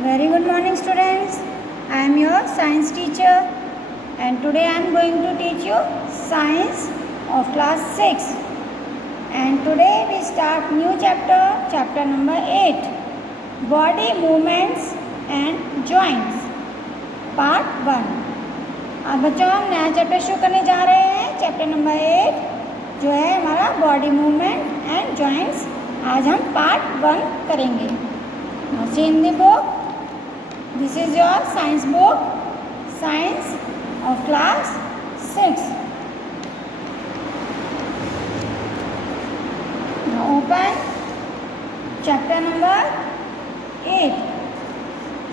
Very good morning, students. I am your science teacher, and today I am going to teach you science of class 6. And today we start new chapter number 8, body movements and joints, part 1. अब बच्चों हम नया chapter शुरू करने जा रहे हैं, chapter number 8 जो है हमारा बॉडी मूवमेंट एंड जॉइंट्स. आज हम पार्ट 1 करेंगे. Now see in the book. This is your science book, science of class 6. Now open chapter number 8.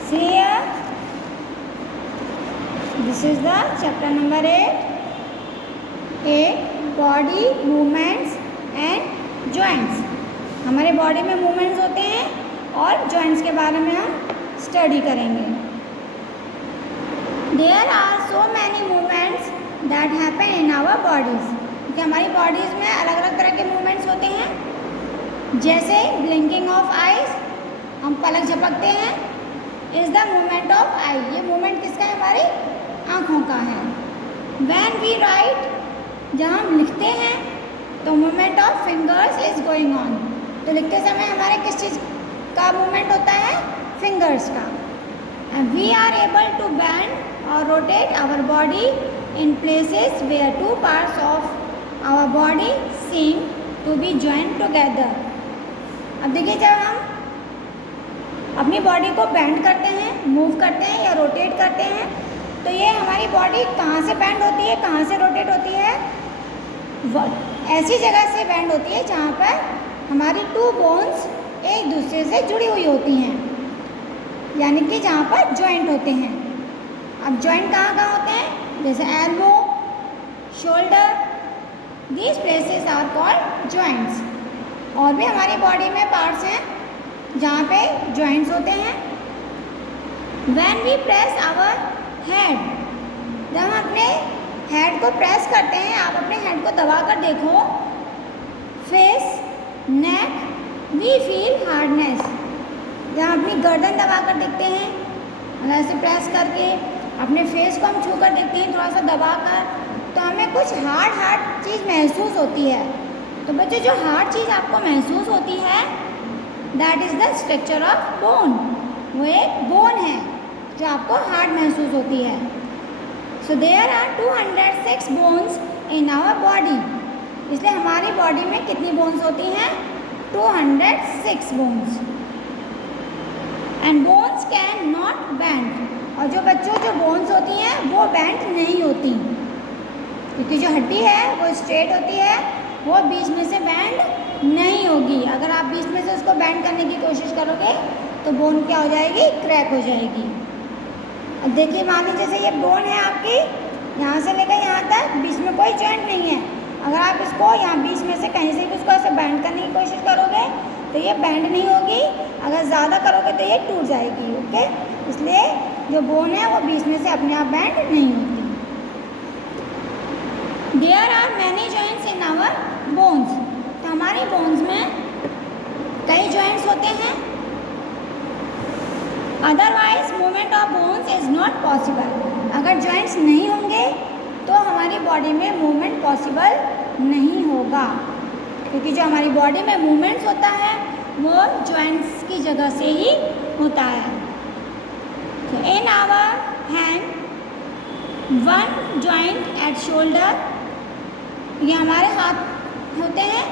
See here. This is the chapter number 8. 8 body movements and joints. हमारे body में movements होते हैं और joints के बारे में हम study करेंगे. There are so many movements that happen in our bodies. क्योंकि हमारी बॉडीज़ में अलग अलग तरह के मूवमेंट्स होते हैं, जैसे ब्लिंकिंग ऑफ आइज, हम पलक झपकते हैं, इज़ द मूवमेंट ऑफ आई. ये मूवमेंट किसका है? हमारी आँखों का है. व्हेन वी राइट, जब हम लिखते हैं तो movement of fingers is going on. तो लिखते समय हमारे किस चीज़ का मूवमेंट होता है? फिंगर्स का. And we are able to bend और rotate our body in places where two parts of our body seem to be joint together. अब देखिए, जब हम अपनी बॉडी को बेंड करते हैं, मूव करते हैं या रोटेट करते हैं, तो ये हमारी बॉडी कहाँ से बेंड होती है, कहाँ से रोटेट होती है? ऐसी जगह से बेंड होती है जहाँ पर हमारी 2 बोन्स एक दूसरे से जुड़ी हुई होती हैं, यानी कि जहाँ पर जॉइंट होते हैं. अब जॉइंट कहाँ कहाँ होते हैं? जैसे elbow, shoulder, these places are called joints. और भी हमारी बॉडी में पार्ट्स हैं जहाँ पे जॉइंट्स होते हैं. When we press our head, जब हम अपने हेड को प्रेस करते हैं, आप अपने हेड को दबा कर देखो, face, neck, we feel hardness. जब हम अपनी गर्दन दबा कर देखते हैं, ऐसे प्रेस करके अपने फेस को हम छू कर देखते हैं, थोड़ा सा दबा कर, तो हमें कुछ हार्ड चीज़ महसूस होती है. तो बच्चों, जो हार्ड चीज़ आपको महसूस होती है, that is the structure of bone. वो एक बोन है जो आपको हार्ड महसूस होती है. So there are 206 bones in our body. इसलिए हमारी बॉडी में कितनी बोन्स होती हैं? 206 bones. And bones can not bend. और जो बच्चों जो बोन्स होती हैं वो बेंड नहीं होती, क्योंकि जो हड्डी है वो स्ट्रेट होती है, वो बीच में से बेंड नहीं होगी. अगर आप बीच में से उसको बेंड करने की कोशिश करोगे तो बोन क्या हो जाएगी? क्रैक हो जाएगी. अब देखिए, मान लीजिए जैसे ये बोन है आपकी, यहाँ से लेकर यहाँ तक बीच में कोई जॉइंट नहीं है. अगर आप इसको यहाँ बीच में से कहीं से भी उसको ऐसे बैंड करने की कोशिश करोगे तो ये बैंड नहीं होगी. अगर ज़्यादा करोगे तो ये टूट जाएगी. ओके, इसलिए जो बोन है वो बीच में से अपने आप बैंड नहीं होती. There are many joints in our bones. तो हमारी बोन्स में कई जॉइंट्स होते हैं. Otherwise movement of bones is not possible. अगर जॉइंट्स नहीं होंगे तो हमारी बॉडी में मूवमेंट पॉसिबल नहीं होगा, क्योंकि जो हमारी बॉडी में मूवमेंट्स होता है वो जॉइंट्स की जगह से ही होता है. तो in our hand 1 joint at shoulder, ये हमारे हाथ होते हैं,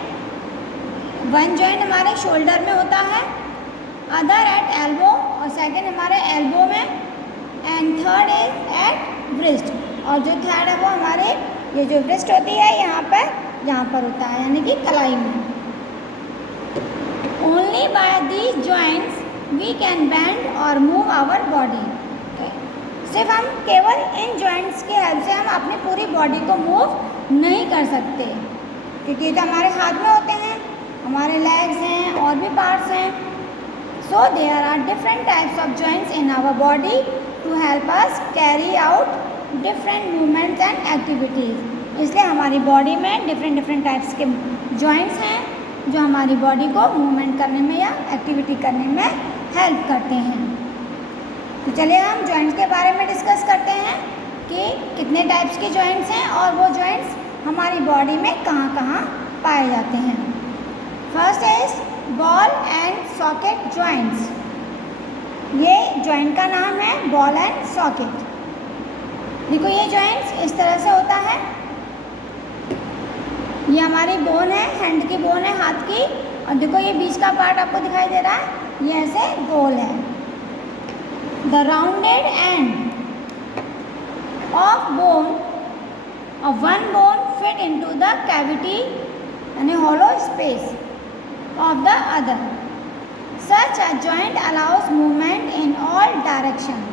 1 जॉइंट हमारे शोल्डर में होता है, अदर एट एल्बो, और सेकेंड हमारे एल्बो में, and third is at wrist. और जो थर्ड है वो हमारे ये जो ब्रिस्ट होती है यहाँ पर होता है, यानी कि कलाई में. Only by these joints we can bend और मूव आवर बॉडी. सिर्फ हम केवल इन जॉइंट्स की हेल्प से हम अपनी पूरी बॉडी को मूव नहीं कर सकते, क्योंकि तो हमारे हाथ में होते हैं, हमारे लेग्स हैं और भी पार्ट्स हैं. So there are different types of joints in our body to help us carry out different movements and activities. इसलिए हमारी बॉडी में डिफरेंट टाइप्स के जॉइंट्स हैं जो हमारी बॉडी को मूवमेंट करने में या एक्टिविटी करने में हेल्प करते हैं. तो चलिए हम जॉइंट्स के बारे में डिस्कस करते हैं कि कितने टाइप्स के जॉइंट्स हैं और वो जॉइंट्स हमारी बॉडी में कहाँ कहाँ पाए जाते हैं। First is ball and socket joints. ये जॉइंट का नाम है बॉल एंड सॉकेट। देखो ये जॉइंट्स इस तरह से होता है। ये हमारी बोन है, हैंड की बोन है, हाथ की, और देखो ये बीच का पार्ट आपको दिखाई दे रहा है, ये ऐसे गोल है। The rounded end of bone of one bone fit into the cavity and a hollow space of the other. Such a joint allows movement in all direction.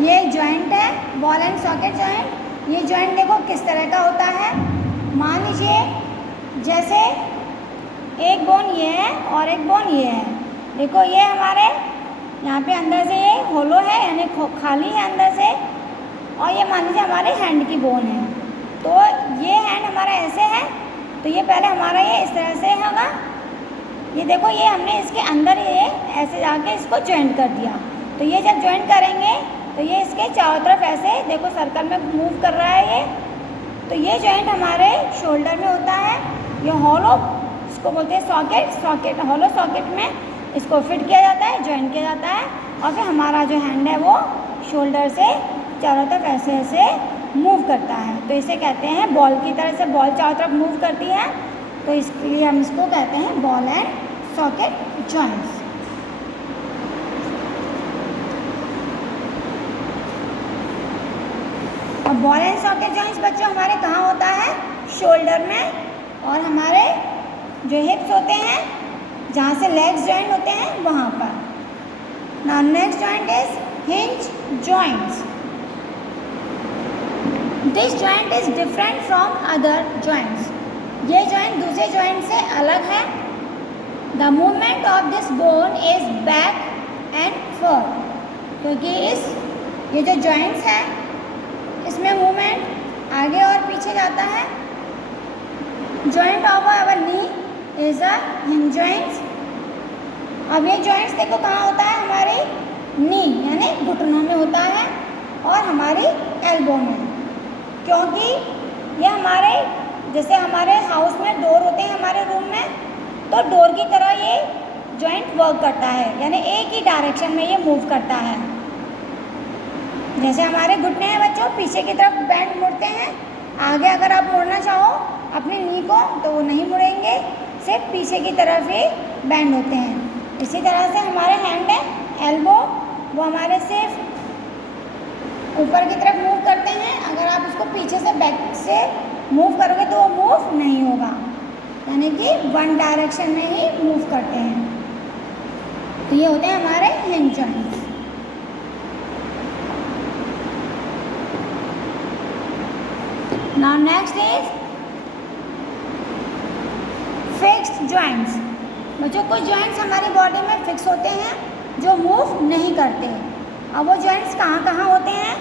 ये जॉइंट है बॉल एंड सॉकेट जॉइंट। ये joint देखो किस तरह का होता है। मान लीजिए जैसे एक बोन ये है और एक बोन ये है। देखो ये हमारे यहाँ पे अंदर से ये होलो है यानी खाली है अंदर से, और ये मान लीजिए हमारे हैंड की बोन है। तो ये हैंड हमारा ऐसे है, तो ये पहले हमारा ये इस तरह से होगा। ये देखो ये हमने इसके अंदर ये ऐसे जाके इसको जॉइंट कर दिया। तो ये जब जॉइंट करेंगे तो ये इसके चारों तरफ ऐसे देखो सर्कल में मूव कर रहा है ये। तो ये जॉइंट हमारे शोल्डर में होता है। ये हॉलो इसको बोलते हैं सॉकेट हॉलो सॉकेट में इसको फिट किया जाता है, जॉइंट किया जाता है, और फिर हमारा जो हैंड है वो शोल्डर से चारों तरफ ऐसे ऐसे मूव करता है। तो इसे कहते हैं बॉल की तरह से बॉल चारों तरफ मूव करती है, तो इसलिए हम इसको कहते हैं बॉल एंड सॉकेट जॉइंट्स। और बॉल एंड सॉकेट जॉइंट्स बच्चों हमारे कहाँ होता है? शोल्डर में, और हमारे जो हिप्स होते हैं जहाँ से लेग्स जॉइंट होते हैं वहाँ पर। Now next joint is hinge joints. This joint is different from other joints. ये जॉइंट दूसरे जॉइंट से अलग है। The movement of this bone is back and forward, क्योंकि ये जो जॉइंट्स हैं इसमें मूवमेंट आगे और पीछे जाता है। Joint of our knee is a hinge joints. अब ये जॉइंट्स देखो कहाँ होता है? हमारे नी यानी घुटनों में होता है और हमारी एल्बो में, क्योंकि ये हमारे जैसे हमारे हाउस में डोर होते हैं हमारे रूम में, तो डोर की तरह ये जॉइंट वर्क करता है, यानी एक ही डायरेक्शन में ये मूव करता है। जैसे हमारे घुटने हैं बच्चों पीछे की तरफ बैंड मुड़ते हैं, आगे अगर आप मोड़ना चाहो अपने नी को तो वो नहीं मुड़ेंगे, सिर्फ पीछे की तरफ ही बैंड होते हैं। इसी तरह से हमारे हैंड है एल्बो, वो हमारे सिर्फ ऊपर की तरफ मूव करते हैं। अगर आप उसको पीछे से बैक से मूव करोगे तो वो मूव नहीं होगा, यानी कि वन डायरेक्शन में ही मूव करते हैं। तो ये होते हैं हमारे hinge joints. Now next is fixed joints. बच्चों कुछ जॉइंट्स हमारी बॉडी में फिक्स होते हैं जो मूव नहीं करते। अब वो जॉइंट्स कहाँ कहाँ होते हैं?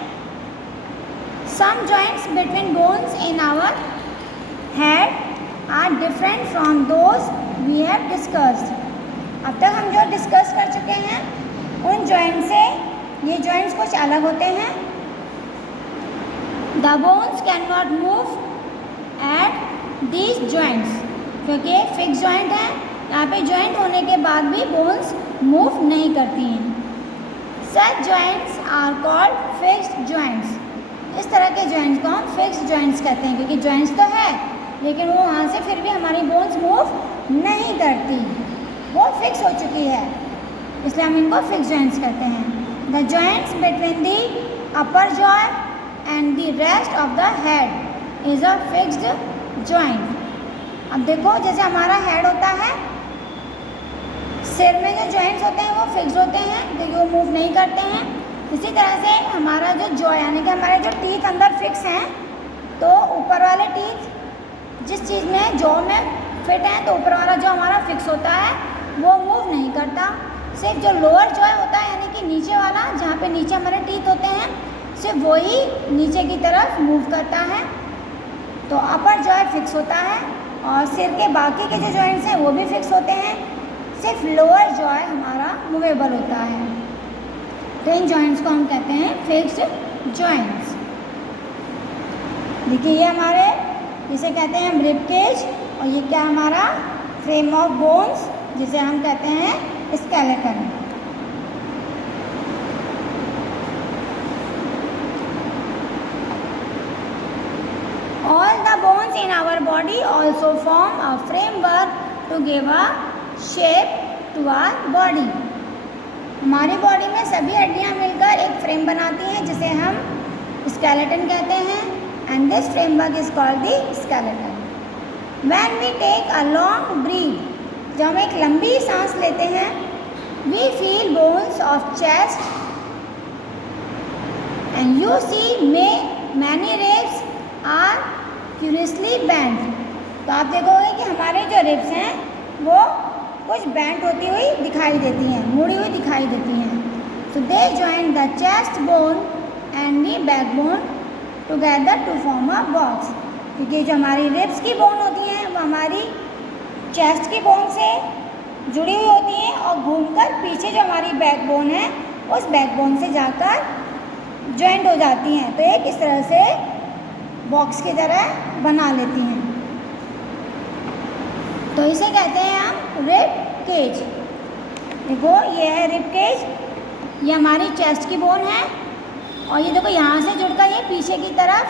Some joints between bones in our head are different from those we have discussed. अब तक हम जो डिस्कस कर चुके हैं उन जॉइंट से ये जॉइंट्स कुछ अलग होते हैं। The bones can not move at these joints, क्योंकि एक फिक्स जॉइंट है, यहाँ पे जॉइंट होने के बाद भी बोन्स मूव नहीं करती हैं। Such joints are called fixed joints. इस तरह के जॉइंट्स को हम फिक्स्ड जॉइंट्स कहते हैं, क्योंकि जॉइंट्स तो है लेकिन वो वहाँ से फिर भी हमारी बोन्स मूव नहीं करती, वो फिक्स हो चुकी है, इसलिए हम इनको फिक्स्ड जॉइंट्स कहते हैं। The joints between the upper jaw and the rest of the head is a fixed joint. अब देखो जैसे हमारा हेड होता है, सिर में जो जॉइंट्स होते हैं वो फिक्स होते हैं क्योंकि वो मूव नहीं करते हैं। इसी तरह से हमारा जो जॉ यानी कि हमारे जो टीथ अंदर फिक्स हैं, तो ऊपर वाले टीथ जिस चीज़ में जॉ में फिट हैं तो ऊपर वाला जो हमारा फिक्स होता है वो मूव नहीं करता। सिर्फ जो लोअर जॉ होता है यानी कि नीचे वाला जहाँ पे नीचे हमारे टीथ होते हैं, सिर्फ वही नीचे की तरफ मूव करता है। तो अपर जॉ फिक्स होता है और सिर के बाकी के जो जॉइंट्स हैं वो भी फिक्स होते हैं, सिर्फ लोअर जॉ हमारा मूवेबल होता है। तो इन जॉइंट्स को हम कहते हैं फिक्स्ड जॉइंट्स। देखिए ये हमारे जिसे कहते हैं हम रिब केज, और ये क्या हमारा फ्रेम ऑफ बोन्स जिसे हम कहते हैं skeleton. All the bones in our body also form a framework to give a shape to our body. हमारी बॉडी में सभी हड्डियाँ मिलकर एक फ्रेम बनाती हैं जिसे हम स्केलेटन कहते हैं, and this framework is called the skeleton. When we take a long breath, जब हम एक लंबी सांस लेते हैं, we feel bones of chest and you see many ribs are curiously bent. तो आप देखोगे कि हमारे जो रिब्स हैं वो कुछ बेंट होती हुई दिखाई देती हैं, मुड़ी हुई दिखाई देती हैं। So they join the chest bone and the backbone together to form a box. क्योंकि जो हमारी रिब्स की बोन होती हैं वो हमारी चेस्ट की बोन से जुड़ी हुई होती हैं और घूमकर पीछे जो हमारी बैकबोन है उस बैकबोन से जाकर जॉइंट हो जाती हैं, तो एक इस तरह से बॉक्स की तरह बना लेती हैं। तो इसे कहते हैं हम रिब केज। देखो ये है रिब केज, ये हमारी चेस्ट की बोन है, और ये देखो यहाँ से जुड़कर ये पीछे की तरफ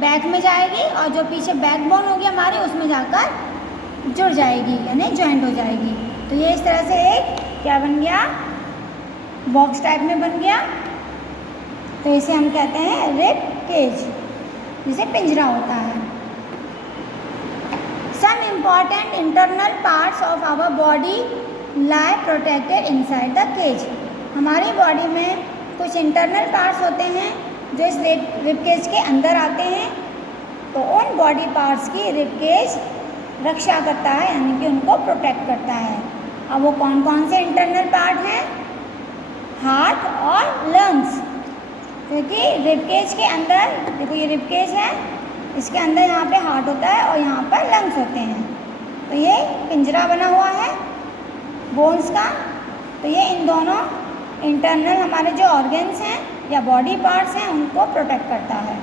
बैक में जाएगी, और जो पीछे बैक बोन होगी हमारी उसमें जाकर जुड़ जाएगी यानी जॉइंट हो जाएगी। तो ये इस तरह से एक क्या बन गया, बॉक्स टाइप में बन गया। तो इसे हम कहते हैं रिब केज, जिसे पिंजरा होता है। Some important internal parts of our body lie protected inside the cage. हमारी बॉडी में कुछ इंटरनल पार्ट्स होते हैं जो इस रिब केज के अंदर आते हैं, तो उन बॉडी पार्ट्स की रिब केज रक्षा करता है यानी कि उनको प्रोटेक्ट करता है। अब वो कौन कौन से इंटरनल पार्ट हैं? हार्ट और लंग्स। क्योंकि रिब केज के अंदर देखो ये रिब केज है, इसके अंदर यहाँ पे हार्ट होता है और यहाँ पर लंग्स होते हैं। तो ये पिंजरा बना हुआ है बोन्स का, तो ये इन दोनों इंटरनल हमारे जो ऑर्गन्स हैं या बॉडी पार्ट्स हैं उनको प्रोटेक्ट करता है।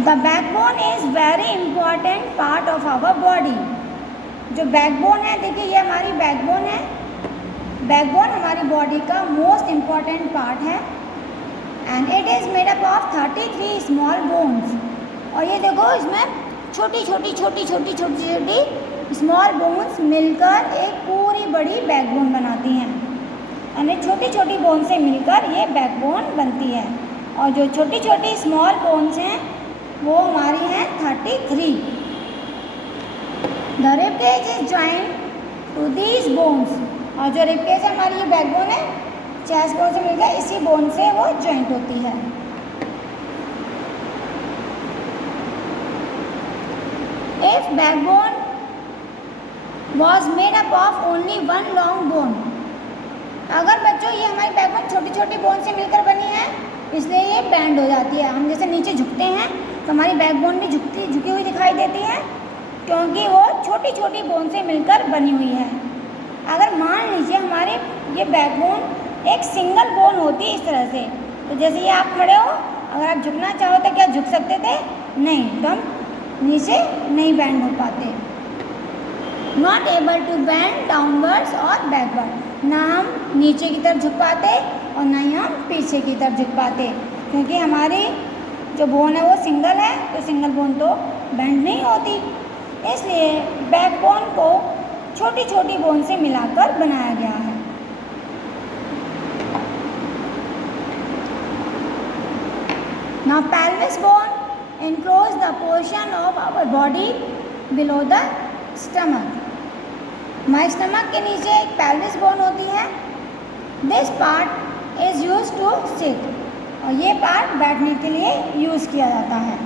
The backbone is very important part of our body. जो बैकबोन है, देखिए ये हमारी बैकबोन है। बैकबोन हमारी बॉडी का मोस्ट इम्पॉर्टेंट पार्ट है and it is made up of 33 small bones. और ये देखो इसमें छोटी छोटी स्मॉल बोन्स मिलकर एक पूरी बड़ी बैकबोन बनाती हैं, यानी छोटी छोटी बोन से मिलकर ये बैकबोन बनती है। और जो छोटी छोटी स्मॉल बोन्स हैं वो हमारी हैं 33। The rib cage is joint to these bones. और जो रिब केज है हमारी ये बैकबोन है, चेस्ट बोन से मिलकर इसी बोन से वो जॉइंट होती है। If backbone was made up of only one long bone. अगर बच्चों ये हमारी बैकबोन छोटी छोटी बोन से मिलकर बनी है इसलिए ये बैंड हो जाती है। हम जैसे नीचे झुकते हैं तो हमारी बैकबोन भी झुकी हुई दिखाई देती है क्योंकि वो छोटी छोटी बोन से मिलकर बनी हुई है। अगर मान लीजिए हमारी ये बैकबोन एक सिंगल बोन होती इस तरह से, तो जैसे ये आप खड़े हो, अगर आप झुकना चाहो तो क्या झुक सकते थे? नहीं, तो हम नीचे नहीं बैंड हो पाते। Not able to bend downwards और बैकवर्ड। ना हम नीचे की तरफ झुक पाते और ना ही हम पीछे की तरफ झुक पाते, क्योंकि हमारी जो बोन है वो सिंगल है, तो सिंगल बोन तो बैंड नहीं होती। इसलिए बैकबोन को छोटी छोटी बोन से मिलाकर बनाया गया है। Now pelvis bone enclose the portion of our body below the stomach. हमारे स्टमक के नीचे एक pelvis bone होती है। This part is used to sit. और ये पार्ट बैठने के लिए यूज़ किया जाता है।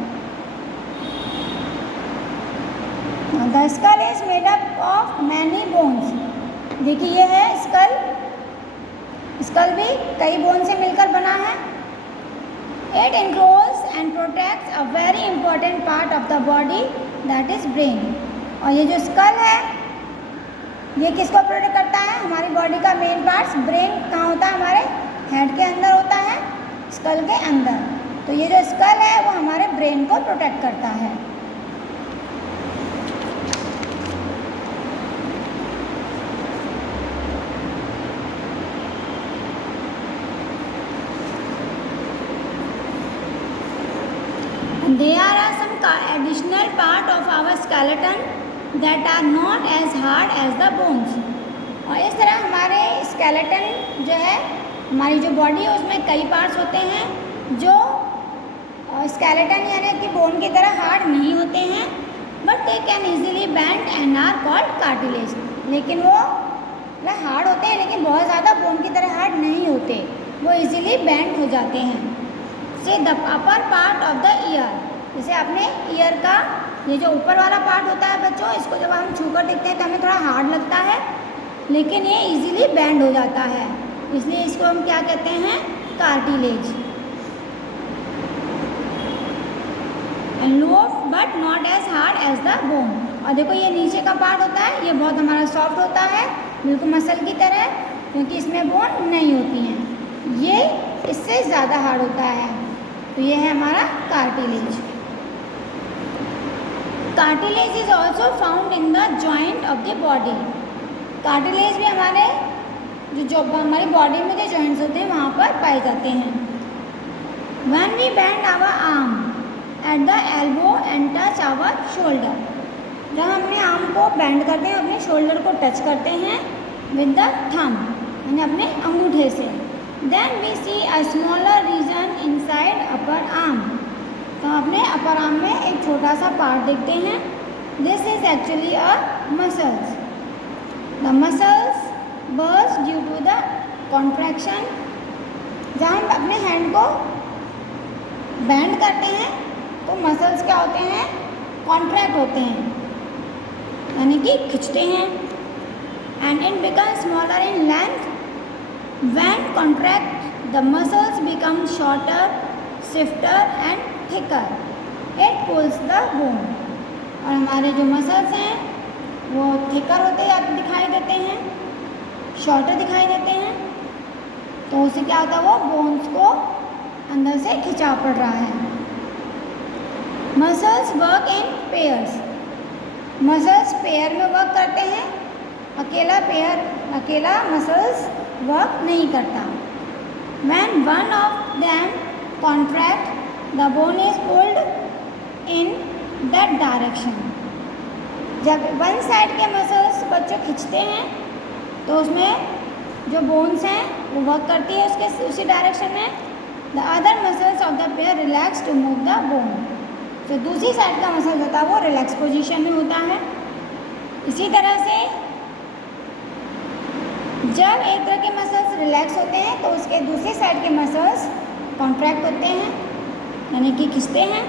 Now the skull is made up of many bones. देखिए ये है स्कल। स्कल भी कई बोन से मिलकर बना है। It encloses and protects a very important part of the body, that is brain. और ये जो स्कल है ये किसको प्रोटेक्ट करता है? हमारी बॉडी का मेन हेड के अंदर होता है, स्कल के अंदर। तो ये जो स्कल है वो हमारे ब्रेन को प्रोटेक्ट करता है। There are some additional part of our skeleton that are not as hard as the bones. और इस तरह हमारे स्केलेटन जो है, हमारी जो बॉडी है उसमें कई पार्ट्स होते हैं जो स्केलेटन यानी कि बोन की तरह हार्ड नहीं होते हैं, but they can easily bend and are called cartilage. लेकिन वो हार्ड होते हैं लेकिन बहुत ज़्यादा बोन की तरह हार्ड नहीं होते, वो इजीली बेंड हो जाते हैं। से the upper part of the year, जैसे अपने ईयर का ये जो ऊपर वाला पार्ट होता है बच्चों, इसको जब हम छूकर देखते हैं तो हमें थोड़ा हार्ड लगता है, लेकिन ये इजीली बेंड हो जाता है, इसलिए इसको हम क्या कहते हैं, कार्टिलेज। लो but not as hard as the bone. और देखो ये नीचे का पार्ट होता है, ये बहुत हमारा सॉफ्ट होता है, बिल्कुल मसल की तरह, क्योंकि इसमें बोन नहीं होती हैं। ये इससे ज़्यादा हार्ड होता है, तो ये है हमारा cartilage. Cartilage is also found in the joint of the body. Cartilage भी हमारे जो हमारी बॉडी में जो जॉइंट्स होते हैं वहाँ पर पाए जाते हैं। When we bend our arm at the elbow and touch our shoulder, जब हम अपने आर्म को बेंड करते हैं, अपने शोल्डर को टच करते हैं विद द थंब यानी अपने अंगूठे से, then we see a smaller region inside upper arm, तो अपने अपर आर्म में एक छोटा सा पार्ट देखते हैं। This is actually a muscles. The muscles burst due to the contraction. जब हम अपने हैंड को बेंड करते हैं तो मसल्स क्या होते हैं, कॉन्ट्रैक्ट होते हैं, यानी कि खिंचते हैं। And it become smaller in length. When contract the muscles become shorter, swifter and thicker, it pulls the bone. और हमारे जो मसल्स हैं वो थिकर होते या दिखाई देते हैं, शॉर्टर दिखाई देते हैं, तो उससे क्या होता है, वो बोन्स को अंदर से खिंचा पड़ रहा है। Muscles work in pairs. Muscles pair में वर्क करते हैं, अकेला मसल्स वर्क नहीं करता। When one of them contract, the bone is pulled in that direction. जब वन साइड के मसल्स बच्चों खींचते हैं तो उसमें जो बोन्स हैं वो वर्क करती है उसके उसी डायरेक्शन में। The other muscles of the pair relax to move the bone. जो दूसरी साइड का मसल होता है वो रिलैक्स पोजीशन में होता है। इसी तरह से जब एक तरह के मसल्स रिलैक्स होते हैं तो उसके दूसरी साइड के मसल्स कॉन्ट्रैक्ट होते हैं, यानी कि खींचते हैं।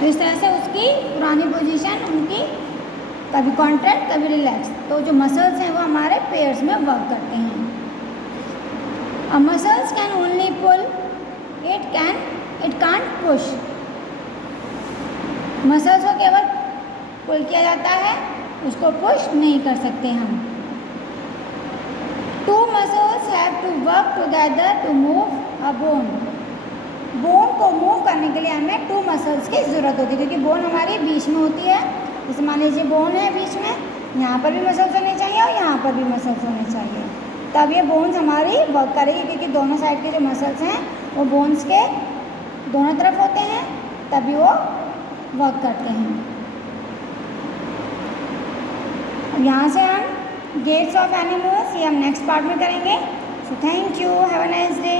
तो इस तरह से उसकी पुरानी पोजीशन उनकी कभी कॉन्ट्रैक्ट कभी रिलैक्स, तो जो मसल्स हैं वो हमारे पेयर्स में वर्क करते हैं। Muscles can only pull, it can't push. Muscles को केवल पुल किया जाता है, उसको पुश नहीं कर सकते हम। Two muscles have to work together to move a bone. Bone को मूव करने के लिए हमें टू मसल्स की ज़रूरत होती है, क्योंकि बोन हमारी बीच में होती है। जैसे मान लीजिए बोन है बीच में, यहाँ पर भी मसल्स होने चाहिए और यहाँ पर भी मसल्स होने चाहिए, तब ये बोन्स हमारी वर्क करेगी। क्योंकि दोनों साइड के जो मसल्स हैं वो बोन्स के दोनों तरफ होते हैं, तभी वो वर्क करते हैं। अब यहाँ से हम गेट्स ऑफ एनिमल्स ये हम नेक्स्ट पार्ट में करेंगे। So thank you, have a nice day.